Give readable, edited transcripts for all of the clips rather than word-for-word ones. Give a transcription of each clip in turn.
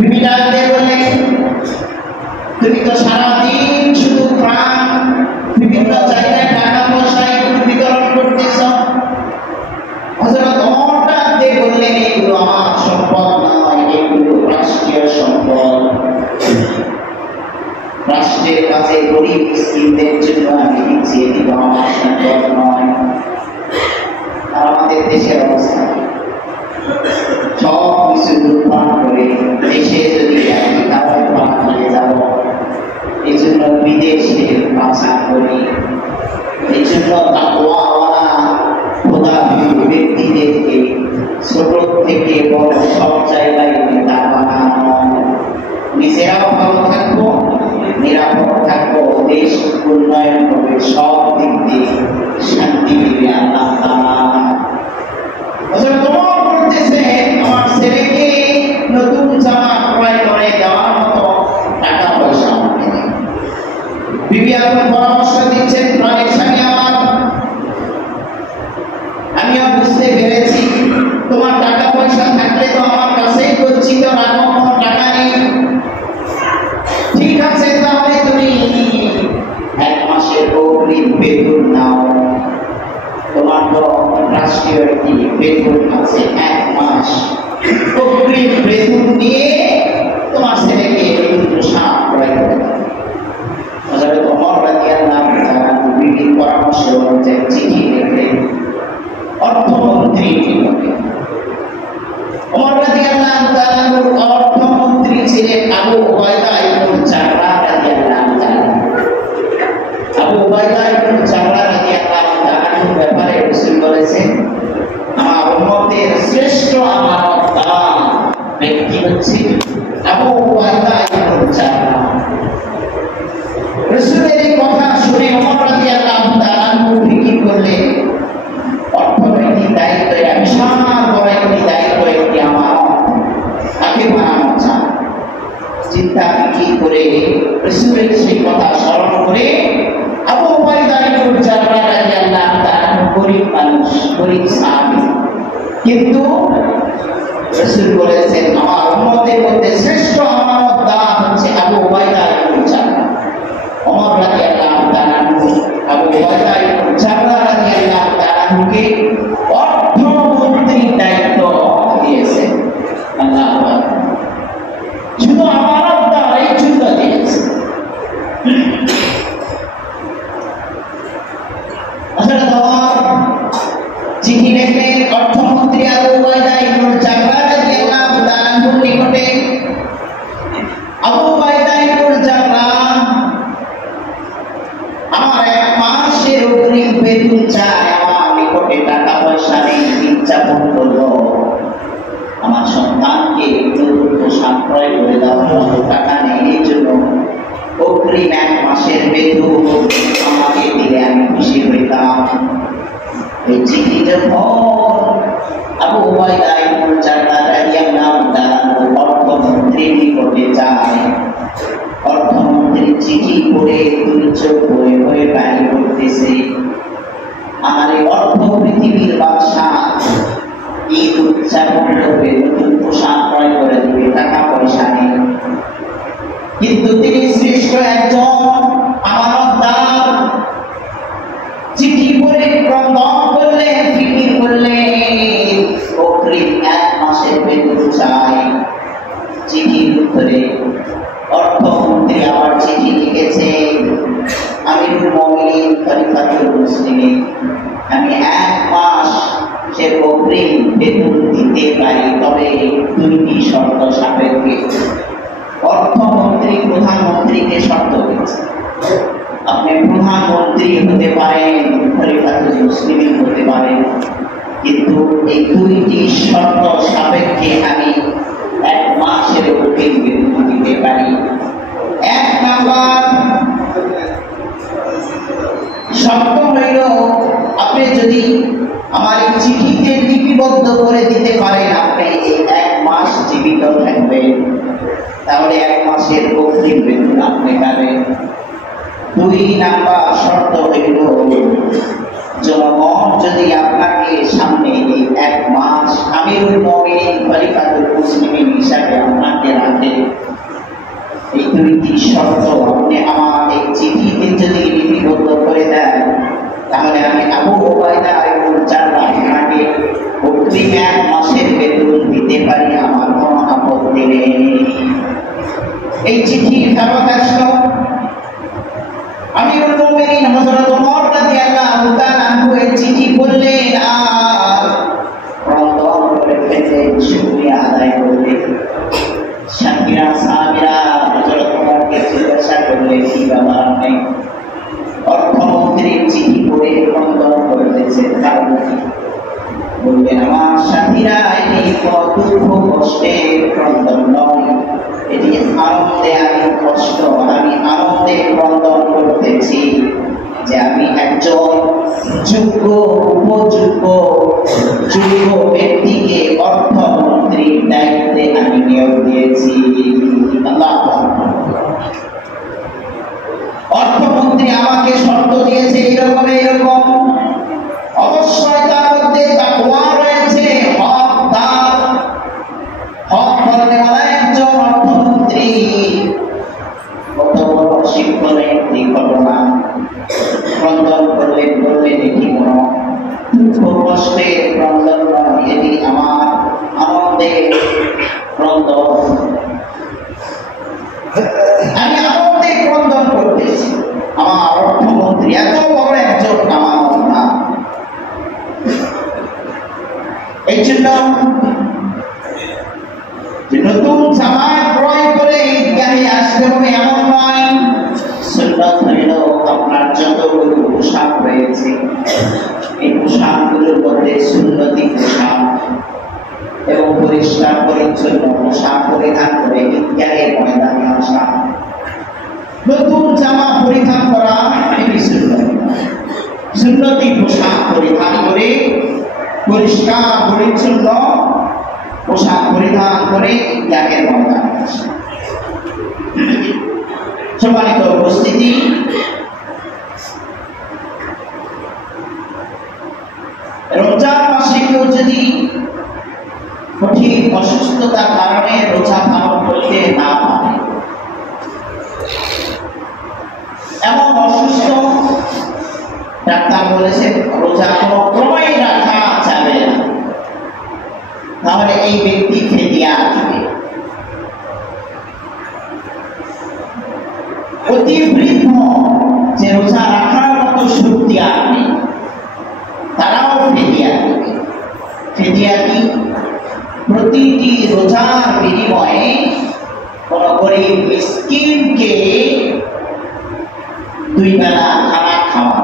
বিবি ডাক দিয়ে বললেন, তুমি তো সারাদিন শুধু প্রাণ বিভিন্ন জায়গায় টাকা পয়সা এগুলো বিতরণ করতেছ। হযরত ওমর ডাক দিয়ে বললেন, এগুলো আমার সম্পদ নয়, এগুলো রাষ্ট্রীয় সম্পদ। রাষ্ট্রের কাছে গরিব মিসকিনদের জন্য আমি দিচ্ছি, এগুলো আমার সম্পদ নয়। আর আমাদের দেশের অবস্থা সব কিছু লুটপাট করে দেশে যদি একই কাপড় পান হয়ে যাব, এই জন্য বিদেশে বাঁচা করি। এই জন্য তাকওয়াওয়ালা খোদাভীরু ব্যক্তিদেরকে ছোট থেকে বড় সব জায়গায় নেতা বানানো। নিজেরাও ভালো থাকবো, নিরাপদ থাকবো, দেশ উন্নয়ন হবে, সব দিক দিয়ে শান্তি দিবে আল্লাহ তাআলা। হযরত ওমর বলতেছে, আমার ছেলেকে নতুন জামা ক্রয় করে দেওয়ার মতো টাকা পয়সা আমাকে নেই। বিবি এখন পরামর্শ দিচ্ছেন, প্রাণের স্বামী আমার, আমিও বুঝতে পেরেছি তোমার টাকা পয়সা থাকলে তো আমার কাছেই গচ্ছিত রাখো, কোনো টাকা নেই। ঠিক আছে, তাহলে তুমি 1 মাসের অগ্রিম বেতন নাও। তোমার তো রাষ্ট্রীয় একটি বেতন আছে, 1 মাস অগ্রিম বেতন নিয়ে তোমার ছেলেকে পোশাক ক্রয় করে দাও। হযরত ওমর রাদিয়াল্লাহু তাআলা বিবির পরামর্শ অনুযায়ী চিঠি লিখলেন অর্থমন্ত্রীর নিকটে। ওমর রাদিয়াল্লাহু তাআলা অর্থমন্ত্রী ছিলেন আবু উবাইদা ইবনে জাররাহ রাদিয়াল্লাহু তাআলা। আবু উবাইদা ইবনে জাররাহ রাদিয়াল্লাহু তাআলার ব্যাপারে রাসূল বলেছেন, আমার উম্মতের শ্রেষ্ঠ আমানতদার ব্যক্তি হচ্ছে আবু উবাইদা ইবনে জাররাহ। রাসূলের এই কথা শুনে ওমর রাদিয়াল্লাহু তাআলা ফিকির করলেন, অর্থনৈতিক দায়িত্ব, বিশাল বড় একটি দায়িত্ব, একটি আমানত, তাকে বানানো চান। চিন্তা ফিকির করে রাসূলের সেই কথা স্মরণ করে আবু উবাইদা ইবনে জাররাহ রাদিয়াল্লাহু তাআলা গরীব মানুষ, গরীব সাহাবী, কিন্তু রাসূল বলেছেন আমার উম্মতের মধ্যে শ্রেষ্ঠ আমানতদার হচ্ছে আবু উবাইদা ইবনে জাররাহ। ওমর রাদিয়াল্লাহু তাআলা আবু উবাইদা ইবনে জাররাহ রাদিয়াল্লাহু তাআলাকে অর্থমন্ত্রীর দায়িত্ব দিয়েছেন। আল্লাহু আকবার। শুধু আমানতদার এই জন্য দিয়েছে। হযরত ওমর চিঠি লিখলেন অর্থমন্ত্রী আবু উবাইদা ইবনে জাররাহ রাদিয়াল্লাহু তাআলার নিকটে। আবু উবাইদা ইবনে জাররাহ আমার 1 মাসের অগ্রিম বেতন চাই, আমার নিকটে টাকা পয়সা নেই, উদযাপন করলো। আমার সন্তানকে নতুন পোশাক ক্রয় করে দেওয়ার মতো টাকা নেই, এই জন্য অগ্রিম 1 মাসের বেতন আমাকে দিলে আমি খুশি হইতাম। এই চিঠি যখন আবু উবাইদা ইবনে জাররাহ রাদিয়াল্লাহু তাআলা অর্থমন্ত্রীর নিকটে যায়, অর্থমন্ত্রী চিঠি পড়ে দুর্যোগ হয়ে হয়ে পানি পড়তেছে। আমার এই অর্থ পৃথিবীর বাদশা ঈদ উদযাপন করবে, নতুন পোশাক ক্রয় করে দিবে, টাকা পয়সা নেই, কিন্তু তিনি শ্রেষ্ঠ একজন আমানতদার। চিঠি পড়ে ক্রন্দন করলেন, ফিকির করলেন, অগ্রিম 1 মাসের বেতন চাই। চিঠির উত্তরে অর্থমন্ত্রী আবার চিঠি লিখেছে, আমিরুল মুমিনিন খলিফাতুল মুসলিমিন, আমি 1 মাস সে অগ্রিম বেতন দিতে পারি, তবে 2টি শর্ত সাপেক্ষে। অর্থমন্ত্রী প্রধানমন্ত্রীকে শর্ত দিয়েছে, আপনি প্রধানমন্ত্রী হতে পারেন, খলিফাতুল মুসলিমিন হতে পারেন, কিন্তু এই 2টি শর্ত সাপেক্ষে আমি 1 মাসের অগ্রিম বেতন দিতে পারি। 1 নাম্বার শর্ত হইল, আপনি যদি আমার এই চিঠিতে লিপিবদ্ধ করে দিতে পারেন আপনি এই 1 মাস জীবিত থাকবেন, তাহলে 1 মাসের অগ্রিম বেতন আপনি পাবেন। 2 নাম্বার শর্ত হইল, জনগণ যদি আপনাকে সামনে এই 1 মাস আমিরুল মুমিনিন খলিফাতুল মুসলিমিন হিসাবে আপনাকে রাখে, দুইটি শর্ত আপনি আমার এই চিঠিতে যদি লিপিবদ্ধ করে দেন, তাহলে আমি আবু উবাইদা ইবনে জাররাহ আগে অগ্রিম 1 মাসের বেতন দিতে পারি, আমার কোনো আপত্তি নেই। এই চিঠি ফেরত আসলো। আমিরুল মুমিনিন হযরত ওমর রাদিয়াল্লাহু তাআলা আনহু এই চিঠি পড়লেন আর রমজান করে ফেলে শুকরিয়া আদায় করলেন। সাকিরা সাহাবীরা হযরত ওমরকে জিজ্ঞাসা করলেন, কি ব্যাপার আপনি অর্থমন্ত্রীর চিঠি পড়ে রমজান করতেছেন, কারণ কি? বললেন, আমার সাথীরা এটি দুঃখ কষ্টের ক্রন্দন নয়, এটি আনন্দে আমি কষ্ট, আমি আনন্দে ক্রন্দন করতেছি যে আমি একজন যোগ্য উপযোগ্য যোগ্য ব্যক্তিকে অর্থমন্ত্রীর দায়িত্বে আমি নিয়োগ দিয়েছি। অর্থমন্ত্রী আমাকে শর্ত দিয়েছে এরকম এরকম, অবশ্যই তার মধ্যে তাকওয়া রয়েছে, হক বলনেওয়ালা একজন অর্থমন্ত্রী। কত বড় শিক্ষণের একটি ঘটনা। ক্রন্দন করলেন, বললেন এটি কোনো দুঃখ কষ্টের ক্রন্দন নয়, এটি আমার আনন্দের ক্রন্দন। আমি আনন্দে ক্রন্দন করতেছি, আমার অর্থমন্ত্রী এত বড় একজন আমার না। এই জন্য নতুন জামা ক্রয় করে ঈদগাহে আসতে হবে এমন নয়। সুন্নাত হইল আপনার যতগুলো পোশাক রয়েছে এই পোশাকগুলোর মধ্যে সুন্নতি পোশাক এবং পরিষ্কার পরিচ্ছন্ন পোশাক পরিধান করে ঈদগাহের ময়দানে আসা। নতুন জামা পরিধান করা এটি সুন্নতি পোশাক পরিধান করে পরিষ্কার পরিচ্ছন্ন পোশাক পরিধান করে ঈদগাহের ময়দানে আসা। সম্মানিত উপস্থিতি, রমজান মাসে কেউ যদি কঠিন অসুস্থতার কারণে রোজা পালন করতে না পারে, এমন অসুস্থ ডাক্তার বলেছে রোজা কোনো ক্রমেই রাখা যাবে না, তাহলে এই ব্যক্তি ফিদিয়া দিবে। অতি বৃদ্ধ যে রোজা রাখার মতো শক্তি আর নেই, তারাও ফিদিয়া দিবে। ফিদিয়া কি? প্রতিটি রোজার বিনিময়ে কোন গরিব মিসকিনকে 2 বেলা খানা খাওয়া।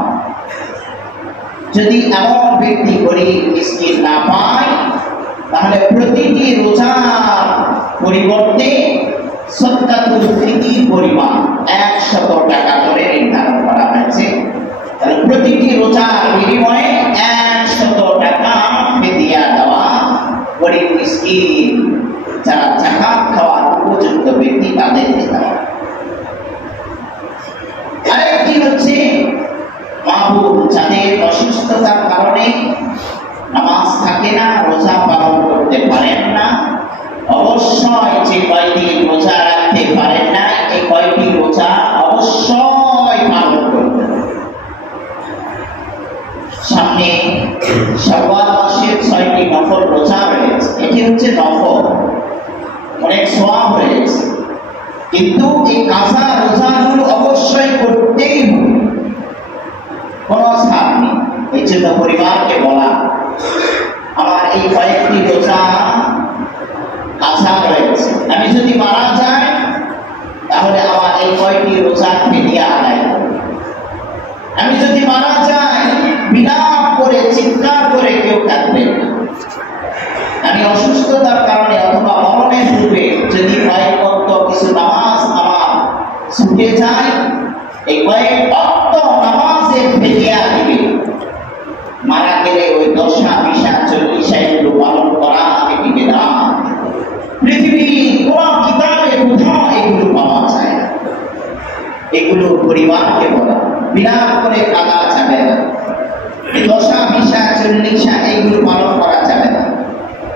যদি এমন ব্যক্তি গরিব মিসকিন না পায়, তাহলে প্রতিটি রোজার পরিবর্তে সদকাতুল ফিতির পরিমাণ 100 টাকা করে নির্ধারণ করা হয়েছে। তাহলে প্রতিটি রোজার বিনিময়ে 100 টাকা ফিদিয়া দেওয়া গরিব মিসকিন যারা যাকাত খাওয়ার উপযুক্ত ব্যক্তি তাদেরকে দেওয়া। আরেকটি হচ্ছে মাহবুব যাদের অসুস্থতার কারণে নামাজ থাকে না, রোজা পালন করতে পারেন না, অবশ্যই যে কয়দিন রোজা রাখতে পারেন না এই কয়টি রোজা অবশ্যই পালন করতে হবে। সামনে শাওয়াল মাসের 6টি নফল রোজা রয়েছে, এটি হচ্ছে নফল, অনেক সওয়াব রয়েছে, কিন্তু এই কাজা রোজাগুলো অবশ্যই করতেই হবে, কোনো ছাড় নেই। এই জন্য পরিবারকে বলা, আমার এই কয়েকটি রোজা কাজা রয়েছে, আমি যদি মারা যাই তাহলে আমার এই কয়টি রোজা ফিদিয়া আদায় করবে। আমি যদি মারা যাই বিলাপ করে চিৎকার করে কেউ কাঁদবে না। আমি অসুস্থতার কারণে অথবা মরণের পূর্বে যদি কয়েক ওয়াক্ত কিছু নামাজ আমার ছুটে যায়, এই কয়েক ওয়াক্ত নামাজের ফিদিয়া দিবে। মারা গেলে ওই 10, 20, 40 এগুলো পালন করা এটি বিধান। পৃথিবীর কোন কিতাবে কোথাও এগুলো পাওয়া যায় না। এগুলো পরিবারকে বলা, বিলাপ করে কাঁদা যাবে না। 10, 20, 40 এইগুলো পালন করা যাবে না।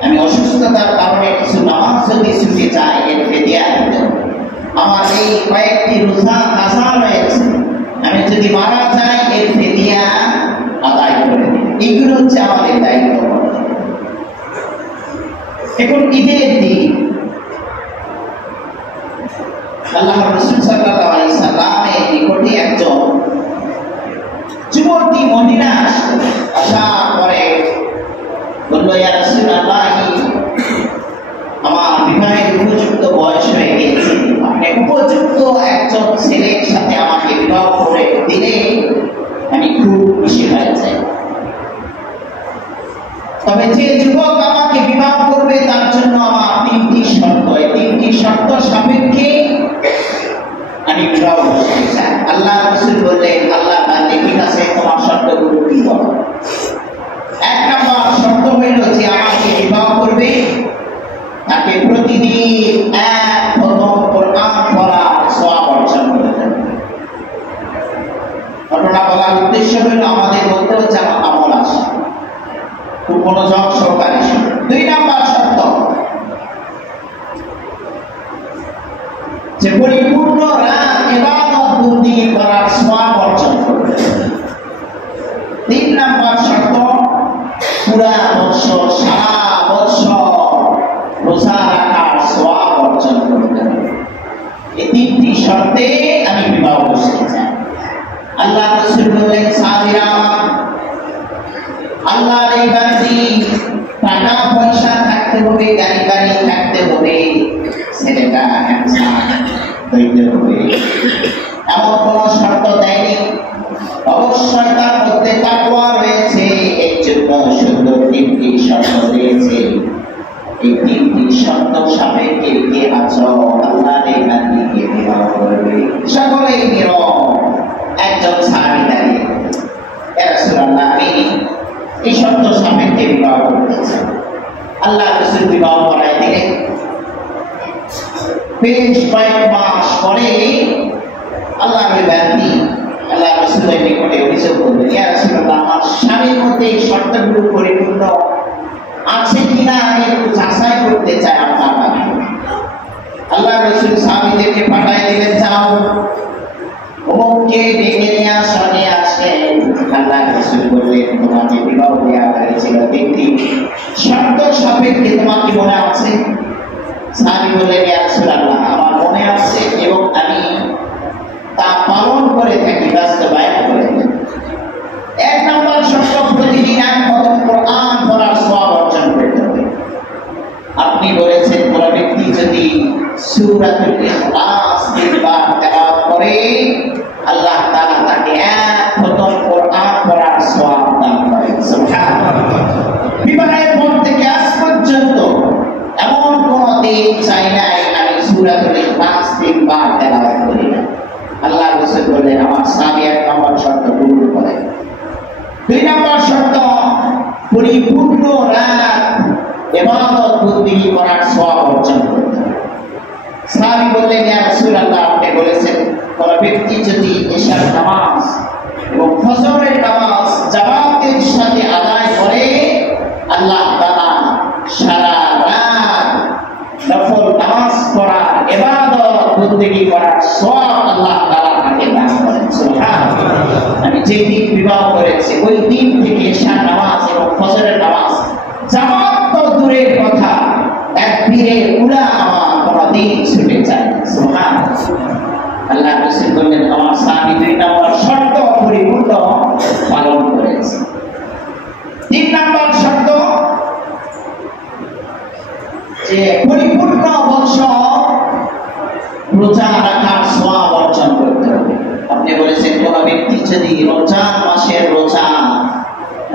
আমি অসুস্থতার কারণে কিছু নামাজ যদি ছুটে যায় এর ফিদিয়া দিতে হবে। আমার এই আল্লাহ রাসূল সাল্লাল্লাহু আলাইহি সাল্লামের নিকটে একজন যুবতী মহিলা আসার পরে বলল, ইয়া রাসূলুল্লাহ, আমার বিবাহের উপযুক্ত বয়স হয়ে গেছে, আপনি উপযুক্ত একজন ছেলের সাথে আমাকে বিবাহ করে দিলে আমি খুব খুশি হয়ে যাই। তবে যে যুবক আমাকে বিবাহ করবে তার জন্য আমার তিনটি শর্ত, এই তিনটি শর্ত সাপেক্ষে আমি বিবাহ করতে চাই। আল্লাহ রাসূল বললেন, আল্লাহ তাআলা ঠিক আছে, তোমার শর্তগুলো কি বলো? এক নম্বর শর্ত হইল যে আমাকে বিবাহ করবে তাকে প্রতিদিন এক খতম কোরআন পড়ার সওয়াব অর্জন করতে হবে। ঘটনা বলার উদ্দেশ্য হইল আমাদের মধ্যেও যেন আমল আসে, খুব মনোযোগ সহকারে। দুই নম্বর শর্ত যে পরিপূর্ণ রাত ইবাদত বন্দেগী করার সওয়াব অর্জন করবে। তিন নম্বর শর্ত পুরা বছর, সারা বছর রোজা রাখার সওয়াব অর্জন করতে হবে। এই তিনটি শর্তে আমি বিবাহ করতে চাই। আল্লাহ রাসূল বললেন, সাহাবীরা, আল্লাহর এই বান্দি টাকা পয়সা থাকতে হবে, গাড়ি বাড়ি থাকতে হবে, ছেলেটা হ্যান্ডসাম হইতে হবে, এমন কোন শর্ত দেয়নি। অবশ্যই তার মধ্যে তাকওয়া রয়েছে, এই জন্য সুন্দর তিনটি শর্ত দিয়েছে। এই তিনটি শর্ত সাপেক্ষে কে আছো আল্লাহর এই বান্দিকে বিবাহ করবে? সকলেই নীরব। একজন সাহাবী দাঁড়িয়ে, ইয়া রাসূলুল্লাহ, আমি এই শর্ত সাপেক্ষে বিবাহ করতে চাই। আল্লাহ রাসূল বিবাহ করাই দিলেন। বেশ কয়েক মাস পরে আল্লাহর বান্দি আল্লাহ রাসূলের নিকটে অভিযোগ করলেন, ইয়া রাসূলুল্লাহ, আমার স্বামীর মধ্যে এই শর্তগুলো পরিপূর্ণ আছে কিনা আমি একটু যাচাই করতে চাই আপনার কাছে। আল্লাহ রাসূল সাহাবীদেরকে পাঠিয়ে দিলেন, যাও অমুককে ডেকে নিয়ে আসো। নিয়ে আসেন। আল্লাহ রাসূল বললেন, তোমাকে বিবাহ দেওয়া হয়েছিল তিনটি শর্ত সাপেক্ষে, তোমার কি মনে আছে? সাহাবী বললেন, ইয়া রাসূলুল্লাহ, আমার মনে আছে এবং আমি তা পালন করে থাকি, বাস্তবায়ন করে থাকি। এক নম্বর শর্ত, প্রতিদিন এক খতম কোরআন পড়ার সওয়াব অর্জন করতে হবে। আপনি বলেছেন কোন ব্যক্তি যদি সূরাতুল ইখলাস তিনবার তেলাওয়াত করে আল্লাহ তাআলা তাকে এক খতম কোরআন পড়ার সওয়াব দান করেন। সুবহানাল্লাহ। বিবাহের পর থেকে আজ পর্যন্ত এমন কোন দিন চাই নাই আমি সূরাতুল ইখলাস তিনবার তেলাওয়াত করি না। আল্লাহ রাসূল বললেন, আমার স্বামী এক নম্বর শর্ত পূরণ করে। দুই নম্বর শর্ত, পরিপূর্ণ রাত ইবাদত বন্দেগী করার সওয়াব অর্জন করতে হবে। সাহাবী বললেন, ইয়া রাসূলুল্লাহ, আপনি বলেছেন কোন ব্যক্তি যদি ইশার নামাজ এবং ফজরের নামাজ জামাতের সাথে আদায় করে আল্লাহ তাআলা সারা রাত নফল নামাজ পড়া, ইবাদত বন্দেগী করার সওয়াব আল্লাহ তাআলা তাকে দান করেন। সুবহানাল্লাহ। আমি যে দিন বিবাহ করেছি ওই দিন থেকে ইশার নামাজ এবং ফজরের নামাজ জামাত তো দূরের কথা, তাকবীরে উলা আমার কোনদিন ছুটে যায়। সুবহানাল্লাহ। আল্লাহ রাসূল বললেন, আমার স্বামী দুই নম্বর শর্ত পরিপূর্ণ পালন করেছে। তিন নম্বর শর্ত যে পরিপূর্ণ বছর রোজা রাখার সওয়াব অর্জন করতে হবে। আপনি বলেছেন কোন ব্যক্তি যদি রমজান মাসের রোজা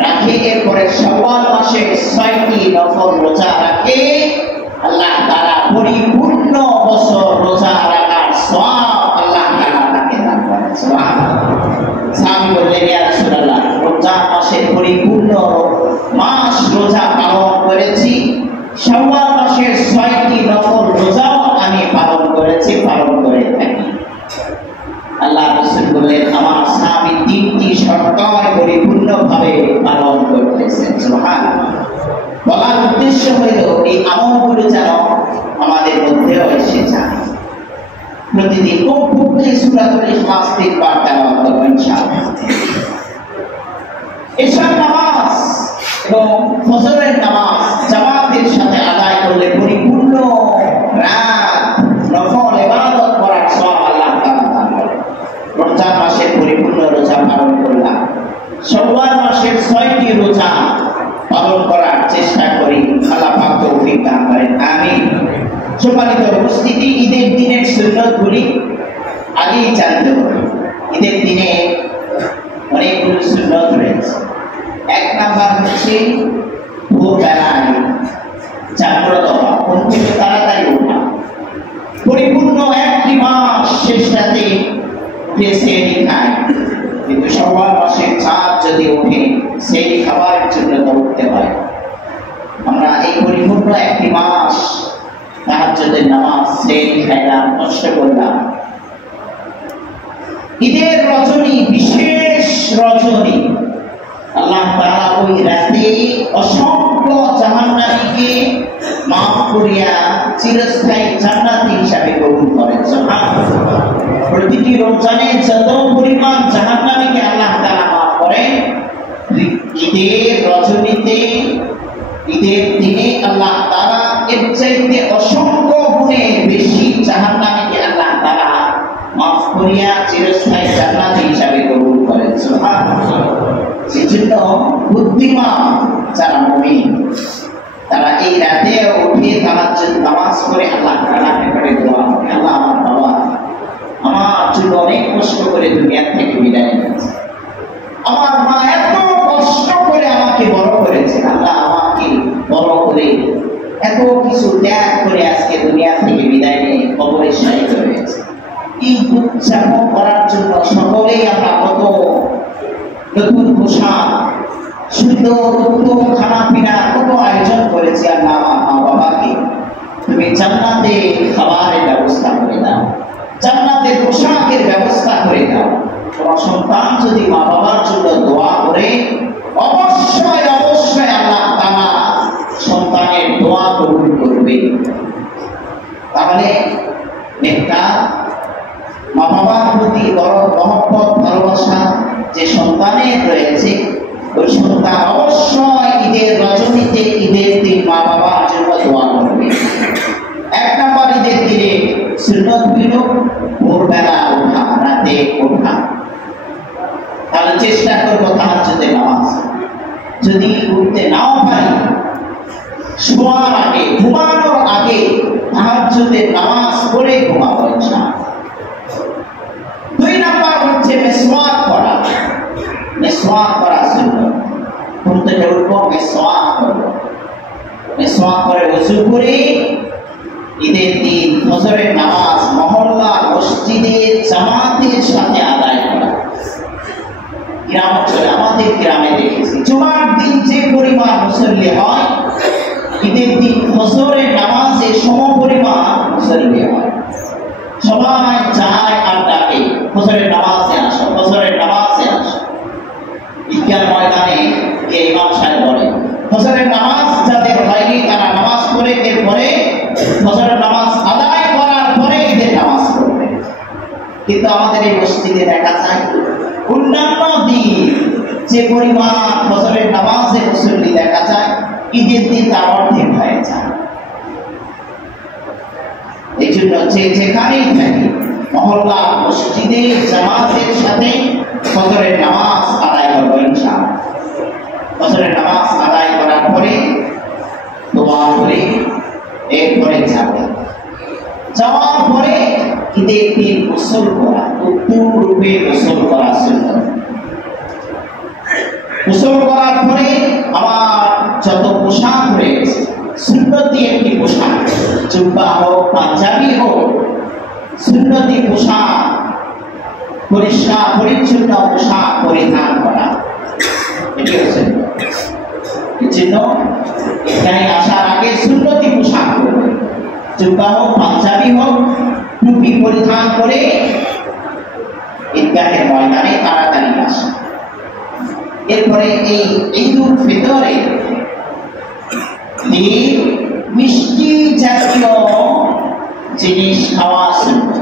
রাখে, এরপরে শাওয়াল মাসের ৬টি নফল রোজা রাখে, আল্লাহ তাআলা পরিপূর্ণ বছর রোজা রাখার সওয়াব আল্লাহ তাআলা তাকে দান করেন। সুবহানাল্লাহ। সাহাবী বললেন, ইয়া রাসূলুল্লাহ, রমজান মাসের পরিপূর্ণ মাস রোজা পালন করেছি, শাওয়াল মাসের ৬টি নফল রোজাও আমি পালন করেছি, পালন করে থাকি। আল্লাহ রাসূল বললেন, আমার স্বামী তিনটি শর্ত পরিপূর্ণভাবে পালন করতেছেন। সুবহানাল্লাহ। বলার উদ্দেশ্য হইল এই আমলগুলো যেন আমাদের মধ্যেও এসে যায়। প্রতিদিন কমপক্ষে সূরাতুল ইখলাস তিনবার তেলাওয়াত করব ইনশাআল্লাহ। ইশার নামাজ এবং ফজরের নামাজ জামাতের সাথে আদায় করলে পরিপূর্ণ রাত নফল ইবাদত করার ঈদের দিনের সুন্নতগুলি আগেই জানতে হবে। ঈদের দিনে অনেকগুলো সুন্নত রয়েছে। এক নাম্বার হচ্ছে ভোরবেলায় জাগ্রত হওয়া, ঘুম থেকে তাড়াতাড়ি ওঠা। পরিপূর্ণ একটি মাস শেষ রাতে উঠে সেহরি খায়, কিন্তু সবার মাসের চাঁদ যদি ওঠে সেই খাবারের জন্য তো উঠতে হয়। আমরা এই পরিপূর্ণ একটি মাস তাহাজ্জুদের নামাজ সেহরি খাইলাম, কষ্ট করলাম। ঈদের রজনী, বিশেষ রজনী, আল্লাহ তাআলা ওই রাতে অসংখ্য জাহান্নামীকে মাফ করিয়া চিরস্থায়ী জান্নাতি হিসাবে কবুল করেন। সুবহানাল্লাহ। প্রতিটি রমজানে যত পরিমাণ জাহান্নামীকে আল্লাহ তাআলা মাফ করেন, ঈদের রজনীতে, ঈদের দিনে আল্লাহ তাআলা এর চাইতে অসংখ্য গুণে বেশি জাহান্নামীকে আল্লাহ তাআলা মাফ করিয়া চিরস্থায়ী জান্নাতি হিসাবে কবুল করেন। সুবহানাল্লাহ। সেজন্য বুদ্ধিমান যারা মুমিন তারা এই রাতে উঠে তাহাজ্জুদ নামাজ পড়ে আল্লাহ তাআলার নিকটে দোয়া করে, আল্লাহ আমার বাবা আমার জন্য অনেক কষ্ট করে দুনিয়া থেকে বিদায় নিয়েছে, আমার মা এত কষ্ট করে আমাকে বড় করেছে, আল্লাহ আমাকে বড় করে এত কিছু ত্যাগ করে আজকে দুনিয়া থেকে বিদায় নিয়ে কবরে শায়িত হয়েছে। এই উদযাপন করার জন্য সকলেই আমরা কত নতুন পোশাক, সুন্দর উত্তম খানা পিনা, কত আয়োজন করেছি। আল্লাহ আমার মা বাবাকে তুমি জান্নাতে খাবারের ব্যবস্থা করে দাও, জান্নাতের পোশাকের ব্যবস্থা করে দাও। তোমার সন্তান যদি মা বাবার জন্য দোয়া করে, অবশ্যই অবশ্যই আল্লাহ তাআলা সন্তানের দোয়া কবুল করবে। তাহলে একটা মা বাবার প্রতি বড় মহব্বত, ভালোবাসা যে সন্তানের রয়েছে, ওই সন্তান অবশ্যই ঈদের রজনীতে, ঈদের দিন মা বাবার জন্য দোয়া করবে। এক নম্বর ঈদের দিনে সুন্নত হইল ভোরবেলা ওঠা, রাতে ওঠা। তাহলে চেষ্টা করবো তাহাজ্জুদের নামাজ, যদি উঠতে নাও পারি শোয়ার আগে, ঘুমানোর আগে তাহাজ্জুদের নামাজ পড়ে ঘুমাবো ইনশাআল্লাহ। দুই নাম্বার হচ্ছে মিসওয়াক করা। মিসওয়াক করা সুন্নাত। ঘুম থেকে উঠবো, মিসওয়াক করবো, মিসওয়াক করে ওযু করে ঈদের দিন ফজরের নামাজ মহল্লা মসজিদে জামাতের সাথে আদায় করা। গ্রাম অঞ্চলে আমাদের গ্রামে দেখেছি জুমার দিন যে পরিমাণ মুসল্লি হয়, ঈদের দিন ফজরের নামাজে সমপরিমাণ মুসল্লি হয়। সবাই যায় আর ডাকে, ফজরের নামাজে আসো, ফজরের নামাজে আসো। ঈদগাহ ময়দানে গিয়ে ইমাম সাহেব বলে, ফজরের নামাজ যাদের হয়নি তারা নামাজ পড়ে এরপরে ফজরের নামাজ আদায় করার পরে ঈদের নামাজ পড়বে। কিন্তু আমাদের এই মসজিদে দেখা যায় অন্যান্য দিন যে পরিমাণ ফজরের নামাজে মুসল্লি দেখা যায়, ঈদের দিন তার অর্ধেক হয়ে যায়। এই জন্য যে যেখানেই থাকি মহল্লা মসজিদে জামাতের সাথে ফজরের নামাজ আদায় করবো ইনশাআল্লাহ। ফজরের নামাজ আদায় করার পরে দোয়া করে এরপরে যাবে। যাওয়ার পরে ঈদের দিন গোসল করা, উত্তম রূপে গোসল করা সুন্নাত। গোসল করার পরে আমার যত পোশাক রয়েছে সুন্নতি একটি পোশাক, জুব্বা হোক পাঞ্জাবি হোক, সুন্নতি পোশাক, পরিষ্কার পরিচ্ছন্ন পোশাক পরিধান করা, এটি হচ্ছে। এর জন্য এখানে আসার আগে সুন্নতি পোশাক করবে, জুব্বা হোক পাঞ্জাবি হোক, টুপি পরিধান করে ঈদগাহের ময়দানে তাড়াতাড়ি আসা। এরপরে এই ঈদুল ফিতরে মিষ্টি জাতীয় জিনিস খাওয়া সুন্নাত।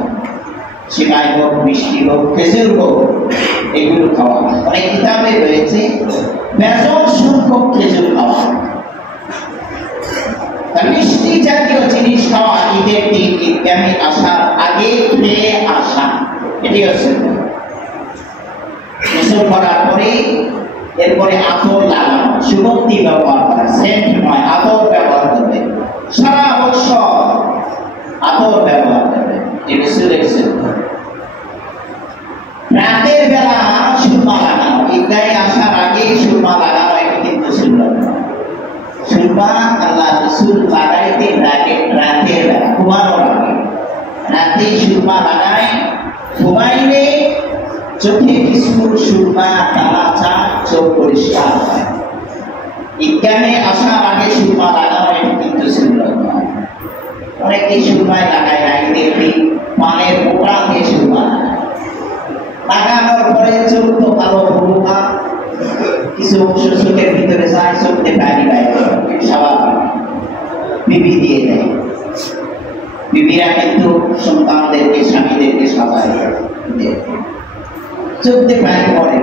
সেমাই হোক, মিষ্টি হোক, খেজুর হোক, এগুলো খাওয়া। অনেক কিতাবে রয়েছে বেজন সংখ্যক খেজুর খাওয়া। মিষ্টি জাতীয় জিনিস খাওয়া ঈদের দিন ঈদগাহে আসার আগে খেয়ে আসা, এটি হচ্ছে। গোসল করার পরে এরপরে আতর লাগানো, সুগন্ধি ব্যবহার করা, সেন্ট নয় আতর ব্যবহার করবে, সারা বছর আতর ব্যবহার করবে। রাতের বেলা সুরমা লাগানো, ঈদগাহে আসার আগে সুরমা লাগানো এটা কিন্তু সুন্নাত। সুরমা আল্লাহ রাসূল লাগাইতেন রাতের বেলা, ঘুমানোর আগে। রাতে সুরমা লাগায়, ঘুমাইলে চোখে কিছু সুরমা টানা চান, চোখ পরিষ্কার হয়। ঈদগাহে আসার আগে সুরমা লাগানো এটা কিন্তু সুন্নাত। অনেকে সুরমায় লাগায় না, ঈদের দিন পানের বোটা দিয়ে সুরমা লাগানোর পরে চোখ তো কালো ভূমিকা, কিছু অংশ চোখের ভিতরে যায়, চোখে পানি বাইরে স্বাভাবিক, বিবি দিয়ে দেয়। বিবিরা কিন্তু সন্তানদেরকে, স্বামীদেরকে সাজায়, চোখে পানি পড়ে,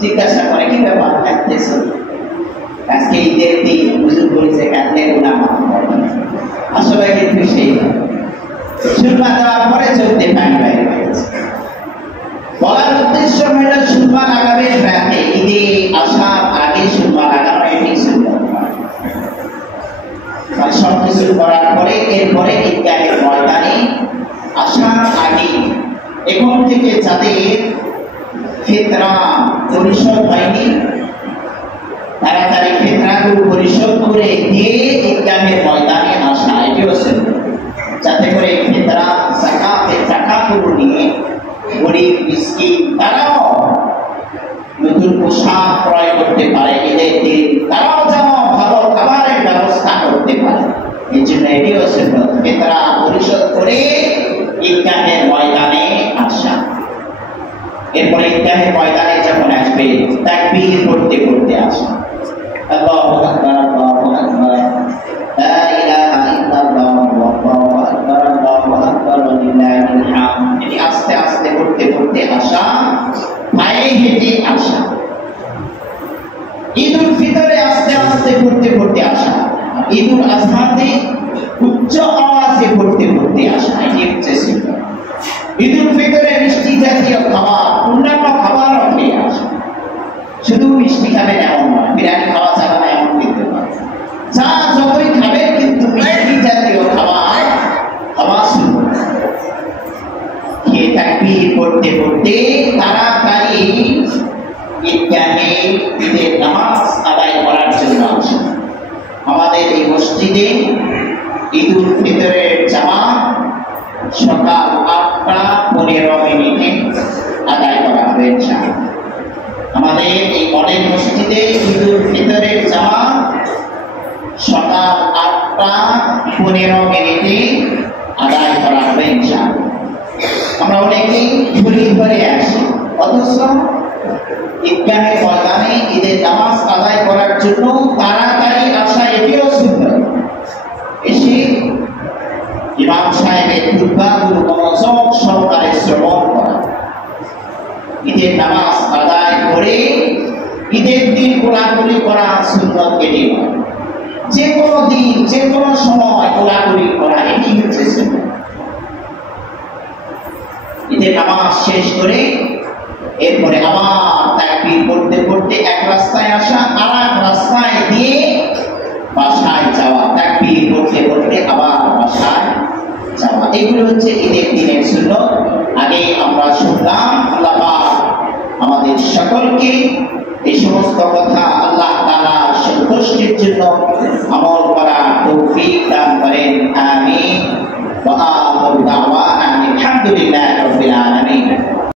জিজ্ঞাসা করে কি ব্যাপার কাঁদতেছ? আজকে ঈদের দিন হুজুর বলেছে কাঁদলে গুনাহ মাফ হবে। আসলে কিন্তু সেই সুরমা দেওয়ার পরে চোখে পানি বাইরে হয়েছে। বলার উদ্দেশ্য হলো সুরমা লাগাবেন রাতে, ঈদে আসার আগে সুরমা লাগানো এটি সুন্নাত। সব কিছু করার পরে এরপরে ঈদগাহের ময়দানে আসার আগে এখন থেকে যাদের ফিতরা পরিশোধ হয়নি তাড়াতাড়ি ফিতরাগুলো পরিশোধ করে দিয়ে ঈদগাহের ময়দানে আসা, এটিও সুন্নাত। যাতে করে ফিতরা যাকাতের টাকাগুলো নিয়ে গরিব মিসকিন তারাও নতুন পোশাক ক্রয় করতে পারে, ঈদের দিন তারাও যেন ভালো খাবারের ব্যবস্থা করতে পারে। এই জন্য এটিও সুন্নাত, ফিতরা পরিশোধ করে ঈদগাহের ময়দানে আসা। এরপরে ঈদগাহের ময়দানে যখন আসবে তাকবীর পড়তে পড়তে আসা, আল্লাহু আকবার, আল্লাহু আকবার, লা ইলাহা ইল্লাল্লাহ, আল্লাহু আকবার, আল্লাহু আকবার, ওয়া লিল্লাহিল হামদ। এটি আস্তে আস্তে পড়তে পড়তে আসা, পায়ে হেঁটে আসা। ঈদুল ফিতরে আস্তে আস্তে পড়তে পড়তে আসা, ঈদুল আজহাতে উচ্চ আওয়াজে পড়তে পড়তে আসা, এটি হচ্ছে সুন্নাত। ঈদুল ফিতরে মিষ্টি জাতীয় খাবার, অন্যান্য খাবারও খেয়ে আসা। শুধু মিষ্টি খাবেন এমন নয়, বিরিয়ানি খাওয়া যাবে না এমন কিন্তু নয়। যা যতই খাবেন কিন্তু মিষ্টি জাতীয় খাবার খাওয়া সুন্নাত। খেয়ে তাকবীর পড়তে পড়তে তাড়াতাড়ি ঈদগাহে ঈদের নামাজ আদায় করার জন্য আসা। আমাদের এই মসজিদে ঈদুল ফিতরের জামাত সকাল 8:15 আদায় করা হবে ইনশাআল্লাহ। আমাদের এই মডেল মসজিদে ঈদুল ফিতরের জামাত সকাল 8:15 আদায় করা হবে ইনশাআল্লাহ। আমরা অনেকেই ঘুরি ঘুরে আসি, অথচ ঈদগাহের ময়দানে ঈদের নামাজ আদায় করার জন্য তাড়াতাড়ি আসা, এটিও সুন্নাত। এসে ইমাম সাহেবের খুতবাগুলো মনোযোগ সহকারে শ্রবণ করা, ঈদের নামাজ আদায় করে ঈদের দিন কোলাকুলি করা সুন্নাত। এটি নয়, যে কোনো দিন যে কোনো সময় কোলাকুলি করা, এটি হচ্ছে সুন্নাত। ঈদের নামাজ শেষ করে এরপরে আবার তাকবীর পড়তে পড়তে এক রাস্তায় আসা, আর এক রাস্তায় দিয়ে বাসায় যাওয়া, তাকবীর পড়তে পড়তে আবার বাসায় যাওয়া, এগুলো হচ্ছে ঈদের দিনের সুন্নাত। আগে আমরা শুনলাম, আল্লাহ পাক আমাদের সকলকে এই সমস্ত কথা আল্লাহ তাআলা সন্তুষ্টির জন্য আমল করার তৌফিক দান করেন। আমিন। ওয়া আখিরু দাওয়ানা আলহামদুলিল্লাহি রাব্বিল আলামিন।